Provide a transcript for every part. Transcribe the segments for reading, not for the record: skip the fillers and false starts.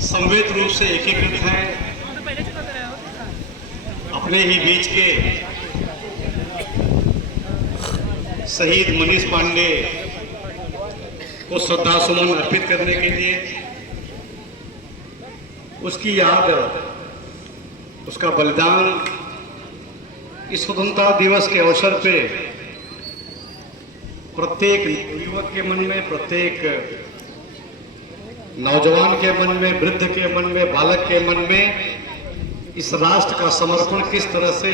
संवेद रूप से एकीकृत हैं। अपने ही बीच के शहीद मनीष पांडे को श्रद्धा सुमन अर्पित करने के लिए, उसकी याद, उसका बलिदान इस स्वतंत्रता दिवस के अवसर पे प्रत्येक युवक के मन में, प्रत्येक नौजवान के मन में, वृद्ध के मन में, बालक के मन में इस राष्ट्र का समर्पण किस तरह से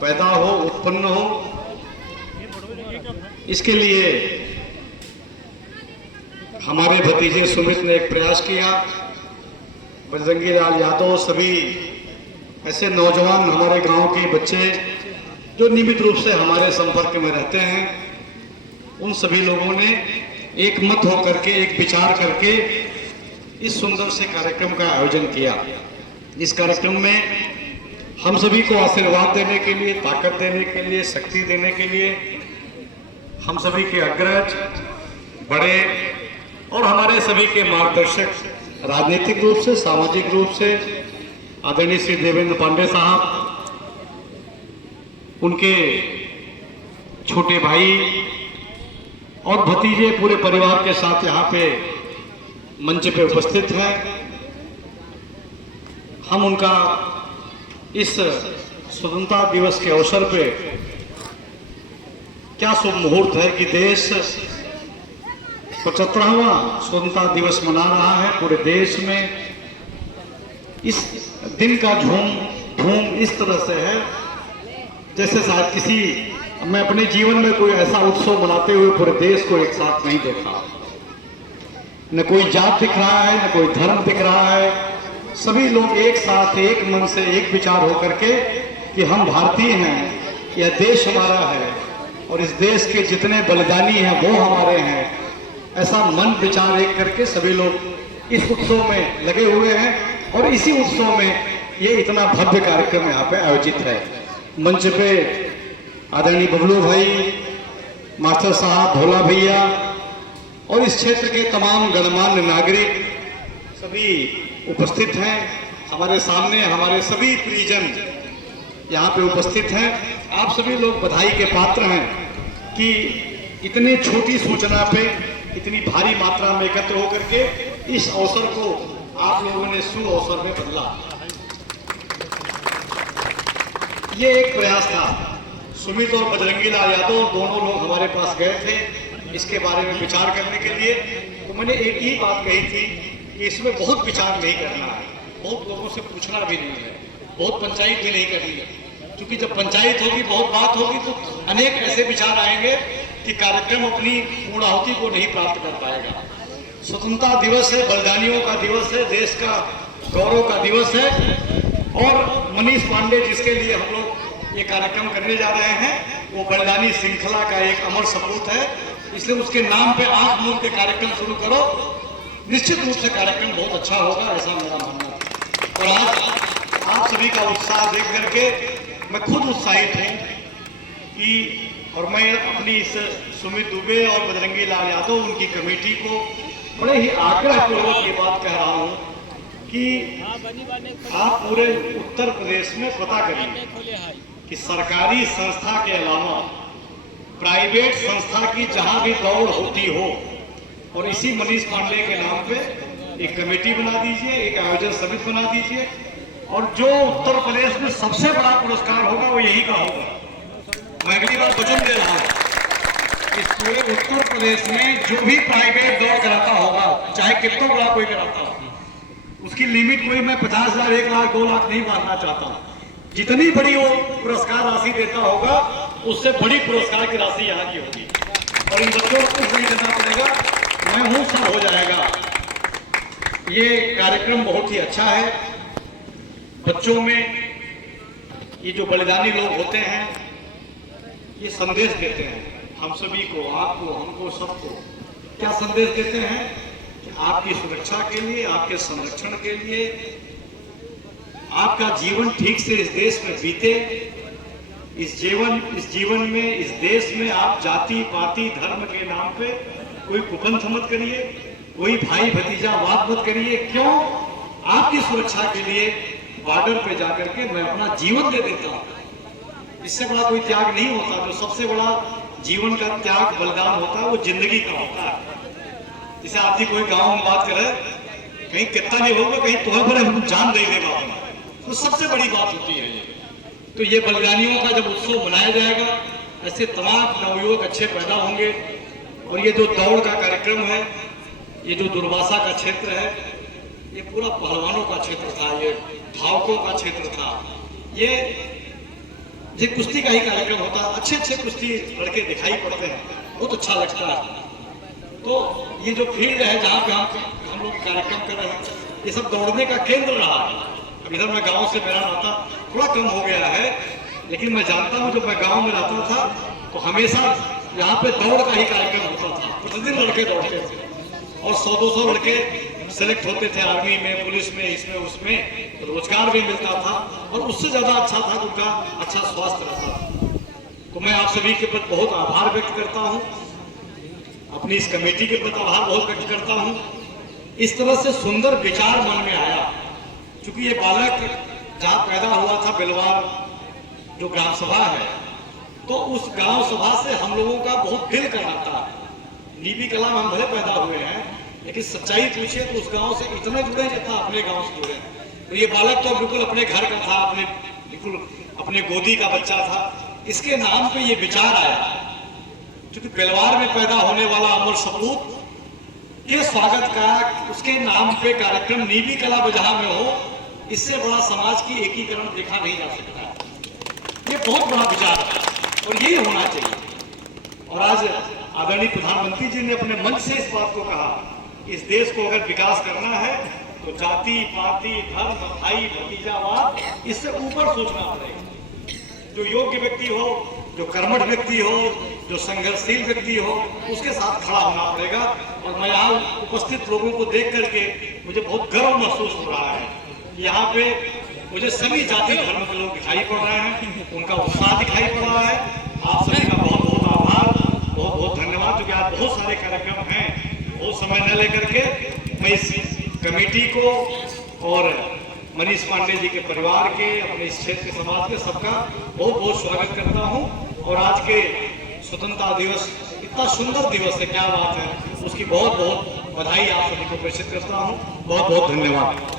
पैदा हो, उत्पन्न हो, इसके लिए हमारे भतीजे सुमित ने एक प्रयास किया। बजरंगी लाल यादव, सभी ऐसे नौजवान हमारे गांव के बच्चे जो नियमित रूप से हमारे संपर्क में रहते हैं, उन सभी लोगों ने एक मत होकर के, एक विचार करके इस सुंदर से कार्यक्रम का आयोजन किया। इस कार्यक्रम में हम सभी को आशीर्वाद देने के लिए, ताकत देने के लिए, शक्ति देने के लिए हम सभी के अग्रज, बड़े और हमारे सभी के मार्गदर्शक, राजनीतिक रूप से, सामाजिक रूप से आदरणीय श्री देवेंद्र पांडे साहब, उनके छोटे भाई और भतीजे पूरे परिवार के साथ यहाँ पे मंच पे उपस्थित हैं। हम उनका इस स्वतंत्रता दिवस के अवसर पे क्या शुभ मुहूर्त है कि देश 75वां स्वतंत्रता दिवस मना रहा है। पूरे देश में इस दिन का धूम इस तरह से है जैसे शायद मैं अपने जीवन में कोई ऐसा उत्सव मनाते हुए पूरे देश को एक साथ नहीं देखा। न कोई जात दिख रहा है, न कोई धर्म दिख रहा है, सभी लोग एक साथ, एक मन से, एक विचार होकर के कि हम भारतीय हैं, यह देश हमारा है और इस देश के जितने बलिदानी हैं वो हमारे हैं, ऐसा मन विचार एक करके सभी लोग इस उत्सव में लगे हुए हैं। और इसी उत्सव में ये इतना भव्य कार्यक्रम यहाँ पे आयोजित है। मंच पे आदरणीय बबलू भाई, मास्टर साहब, भोला भैया और इस क्षेत्र के तमाम गणमान्य नागरिक सभी उपस्थित हैं। हमारे सामने हमारे सभी परिजन यहाँ पे उपस्थित हैं। आप सभी लोग बधाई के पात्र हैं कि इतनी छोटी सूचना पे इतनी भारी मात्रा में एकत्र होकर के इस अवसर को आप लोगों ने शुभ अवसर में बदला। ये एक प्रयास था। सुमित और बजरंगी लाल यादव दोनों लोग हमारे पास गए थे इसके बारे में विचार करने के लिए। तो मैंने एक ही बात कही थी कि इसमें बहुत विचार नहीं करना है, बहुत लोगों से पूछना भी नहीं है, बहुत पंचायत भी नहीं करनी है, क्योंकि जब पंचायत होगी, बहुत बात होगी तो अनेक ऐसे विचार आएंगे कि कार्यक्रम अपनी पूर्णाहुति को नहीं प्राप्त कर पाएगा। स्वतंत्रता दिवस है, बलिदानियों का दिवस है, देश का गौरव का दिवस है और मनीष पांडे जिसके लिए हम लोग ये कार्यक्रम करने जा रहे हैं, वो बलिदानी श्रृंखला का एक अमर सपूत है। इसलिए उसके नाम पे आंख मूंद के कार्यक्रम शुरू करो, निश्चित रूप से कार्यक्रम बहुत अच्छा होगा, ऐसा मेरा मानना है। और आज आप सभी का उत्साह देख करके मैं खुद उत्साहित हूँ कि, और मैं अपनी इस सुमित दुबे और बजरंगी लाल यादव उनकी कमेटी को बड़े ही आग्रहपूर्वक ये बात कह रहा हूँ कि आप पूरे उत्तर प्रदेश में पता करिए कि सरकारी संस्था के अलावा प्राइवेट संस्था की जहां भी दौड़ होती हो, और इसी मनीष पांडे के नाम पे एक कमेटी बना दीजिए, एक आयोजन समिति बना दीजिए, और जो उत्तर प्रदेश में सबसे बड़ा पुरस्कार होगा वो यही का होगा। मैं अगली बार वचन दे रहा हूँ, इस पूरे उत्तर प्रदेश में जो भी प्राइवेट दौड़ कराता होगा, चाहे कितना बड़ा कोई कराता हो, उसकी लिमिट कोई मैं 50,000, 1 लाख, 2 लाख नहीं मानना चाहता हूँ। जितनी बड़ी वो पुरस्कार राशि देता होगा, उससे बड़ी पुरस्कार की राशि यहाँ की होगी। और इन बच्चों को कुछ नहीं देना पड़ेगा, मैं हूँ, सब हो जाएगा। ये कार्यक्रम बहुत ही अच्छा है। बच्चों में ये जो बलिदानी लोग होते हैं, ये संदेश देते हैं हम सभी को, आपको, हमको, सबको। क्या संदेश देते हैं कि आपकी सुरक्षा के लिए, आपके संरक्षण के लिए, आपका जीवन ठीक से इस देश में बीते, इस जीवन में, इस देश में आप जाति पाति धर्म के नाम पे कोई कुपंथ मत करिए, कोई भाई भतीजा वाद मत करिए। क्यों? आपकी सुरक्षा के लिए बॉर्डर पे जाकर के मैं अपना जीवन दे देता हूँ। इससे बड़ा कोई त्याग नहीं होता। जो सबसे बड़ा जीवन का त्याग बलिदान होता है वो जिंदगी का होता है। जैसे आदमी कोई गांव में बात करे, कहीं कितना नहीं होगा, कहीं तुम्हें बड़े हम जान दे देगा, तो सबसे बड़ी बात होती है ये। तो ये बलिदानियों का जब उत्सव मनाया जाएगा, ऐसे तमाम नवयुवक अच्छे पैदा होंगे। और ये जो दौड़ का कार्यक्रम है, ये जो दुर्वासा का क्षेत्र है, ये पूरा पहलवानों का क्षेत्र था, ये धावकों का क्षेत्र था। ये कुश्ती का ही कार्यक्रम होता है। अच्छे अच्छे कुश्ती लड़के दिखाई पड़ते हैं, बहुत अच्छा लगता है। तो ये जो फील्ड है जहाँ पे हम लोग कार्यक्रम कर रहे हैं, ये सब दौड़ने का केंद्र रहा है। अब इधर मैं गांव से मेरा नाता थोड़ा कम हो गया है, लेकिन मैं जानता हूँ जब मैं गांव में रहता था तो हमेशा यहाँ पे दौड़ का ही कार्यक्रम होता था। प्रतिदिन लड़के दौड़ते थे और 100-200 लड़के सेलेक्ट होते थे आर्मी में, पुलिस में, इसमें उसमें, रोजगार भी मिलता था और उससे ज्यादा अच्छा था कि उनका अच्छा स्वास्थ्य रहता था। तो मैं आप सभी के प्रति बहुत आभार व्यक्त करता हूँ, अपनी इस कमेटी के प्रति आभार बहुत व्यक्त करता हूँ। इस तरह से सुंदर विचार मन में आया, क्योंकि ये बालक जहाँ पैदा हुआ था, बिलवार जो ग्राम सभा है, तो उस गांव सभा से हम लोगों का बहुत दिल का नाता है। नीबी कला में हम भले पैदा हुए हैं, लेकिन सच्चाई पूछिए तो उस गांव से इतने जुड़े जितना अपने गांव से जुड़े। तो ये बालक तो बिल्कुल अपने घर का था, बिल्कुल अपने गोदी का बच्चा था। इसके नाम पे ये विचार आया, क्योंकि बेलवार में पैदा होने वाला अमर सपूत के स्वागत का उसके नाम पे कार्यक्रम नीबी कला बजहा में हो, इससे बड़ा समाज की एकीकरण देखा नहीं जा सकता। ये बहुत बड़ा विचार है और यही होना चाहिए। और आज आदरणीय प्रधानमंत्री जी ने अपने मंच से इस बात को कहा, इस देश को अगर विकास करना है तो जाति पाति धर्म भाई भतीजावाद इससे ऊपर सोचना पड़ेगा। जो योग्य व्यक्ति हो, जो कर्मठ व्यक्ति हो, जो संघर्षशील व्यक्ति हो, उसके साथ खड़ा होना पड़ेगा। और मैं यहाँ उपस्थित लोगों को देख करके मुझे बहुत गर्व महसूस हो रहा है। यहाँ पे मुझे सभी जाति धर्म के लोग दिखाई पड़ रहे हैं, उनका उत्साह दिखाई पड़ रहा है। आप सभी का बहुत बहुत आभार, बहुत बहुत धन्यवाद। क्योंकि आज बहुत सारे कार्यक्रम हैं, बहुत समय न लेकर के मैं इस कमेटी को और मनीष पांडे जी के परिवार के, अपने इस क्षेत्र के समाज के सबका बहुत बहुत स्वागत करता हूं। और आज के स्वतंत्रता दिवस, इतना सुंदर दिवस है, क्या बात है, उसकी बहुत बहुत बधाई आप सभी को प्रेषित करता हूं। बहुत बहुत धन्यवाद।